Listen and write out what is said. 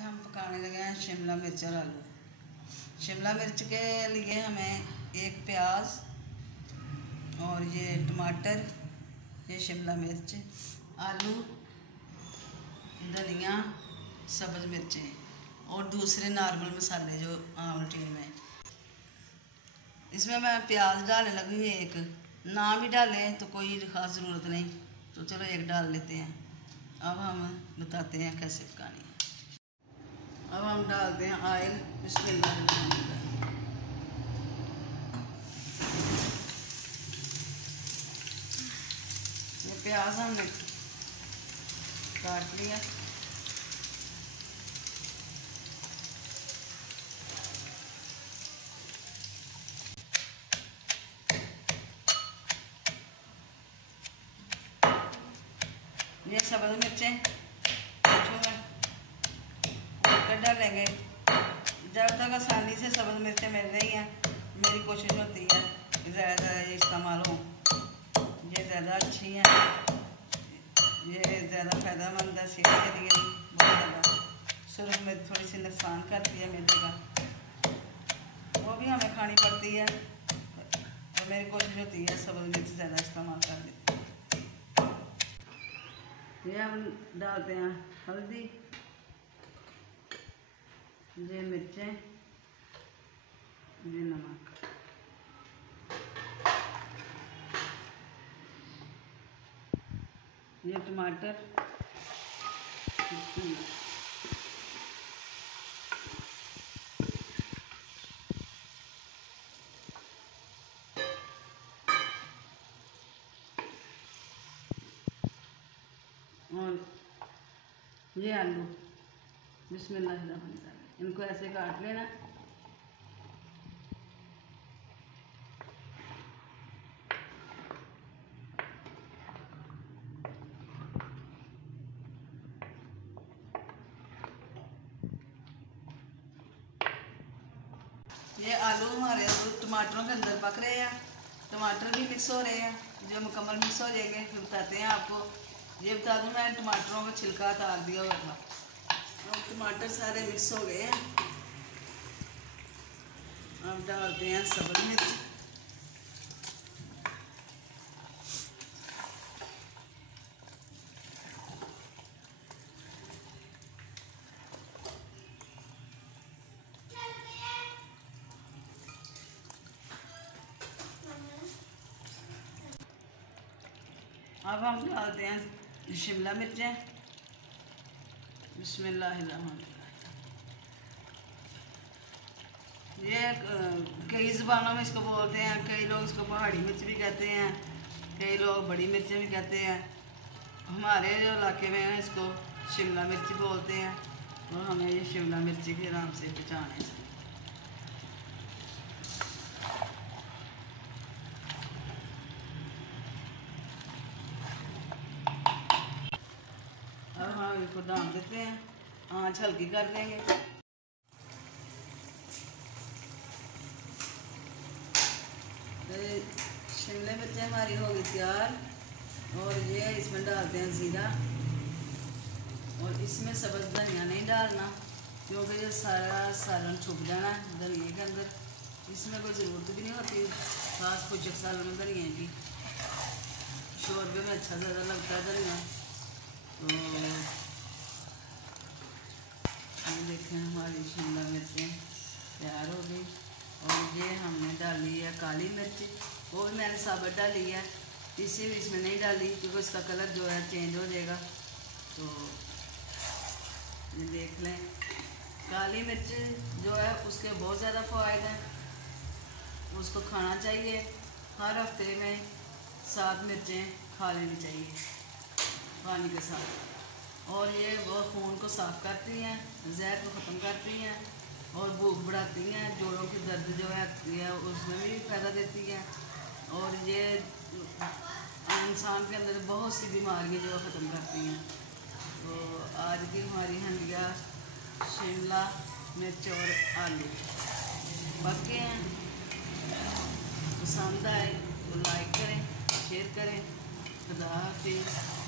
हम पकाने लगे हैं शिमला मिर्च और आलू। शिमला मिर्च के लिए हमें एक प्याज और ये टमाटर, ये शिमला मिर्च, आलू, धनिया, सब्ज़ मिर्चें और दूसरे नॉर्मल मसाले जो आम रूटीन में। इसमें मैं प्याज डालने लगी हूँ एक, ना भी डालें तो कोई ख़ास ज़रूरत नहीं, तो चलो एक डाल लेते हैं। अब हम बताते हैं कैसे पकानी है। अब हम डालते हैं ऑयल। बिस्मिल्लाह। ये प्याज हमने काट लिया। ये सब्ज़ मिर्चें डालेंगे। जब तक आसानी से सब्ज़ मिर्चें मिल रही हैं, मेरी कोशिश होती है कि ज़्यादा इस्तेमाल हो। ये ज़्यादा अच्छी है, ये ज़्यादा फ़ायदेमंद है सेहत के लिए बहुत ज़्यादा। सुरख मिर्च थोड़ी सी नुकसान करती है मैदे का, वो भी हमें खानी पड़ती है, और मेरी कोशिश होती है सब्ज़ मिर्च ज़्यादा इस्तेमाल कर लें। ये हम डालते हैं हल्दी, ये मिर्चें, ये नमक, ये टमाटर, और ये आलू। बिस्मिल्लाह। इनको ऐसे काट लेना। ये आलू हमारे टमाटरों के अंदर पक रहे हैं, टमाटर भी मिक्स हो रहे हैं। जो मुकम्मल मिक्स हो जाएंगे फिर बताते हैं आपको। ये बता दूँ, मैंने टमाटरों का छिलका उतार दिया हुआ था। अब टमाटर सारे मिक्स हो गए हैं। अब डालते हैं सब्ज़ मिर्च, अब हम डालते हैं शिमला मिर्चें। बिस्मिल्लाह। ये कई ज़बानों में इसको बोलते हैं, कई लोग इसको पहाड़ी मिर्च भी कहते हैं, कई लोग बड़ी मिर्चें भी कहते हैं। हमारे जो इलाके में है इसको शिमला मिर्च बोलते हैं, और हमें ये शिमला मिर्ची के नाम से पहचान है। अब हम इसको डाल देते हैं, आँच हल्की कर देंगे। शिमला मिर्चें हमारी हो गई तैयार, और ये इसमें डालते हैं ज़ीरा। और इसमें सब्ज़ धनिया नहीं डालना, क्योंकि ये सारा सालन छुप जाना धनिया के अंदर। इसमें कोई ज़रूरत भी नहीं होती खास खुशक सालन धनिया की। शोरबे में अच्छा ज़्यादा लगता है धनिया। तो ये देखें हमारी शिमला मिर्चें तैयार हो गई। और ये हमने डाली है काली मिर्च, वो भी मैंने साबुत डाली है, इसी इसमें नहीं डाली क्योंकि इसका कलर जो है चेंज हो जाएगा। तो ये देख लें, काली मिर्च जो है उसके बहुत ज़्यादा फ़वाइद हैं, उसको खाना चाहिए। हर हफ्ते में 7 मिर्चें खा लेनी चाहिए पानी के साथ। और ये वो खून को साफ़ करती हैं, जहर को ख़त्म करती हैं, और भूख बढ़ाती हैं। जोड़ों की दर्द जो है उसमें भी फ़ायदा देती है। और ये इंसान के अंदर बहुत सी बीमारियाँ जो ख़त्म करती हैं। तो आज की हमारी हंडिया शिमला मिर्च और आलू पके हैं। पसंद आए तो लाइक करें, शेयर करें। खुदा हाफिज़।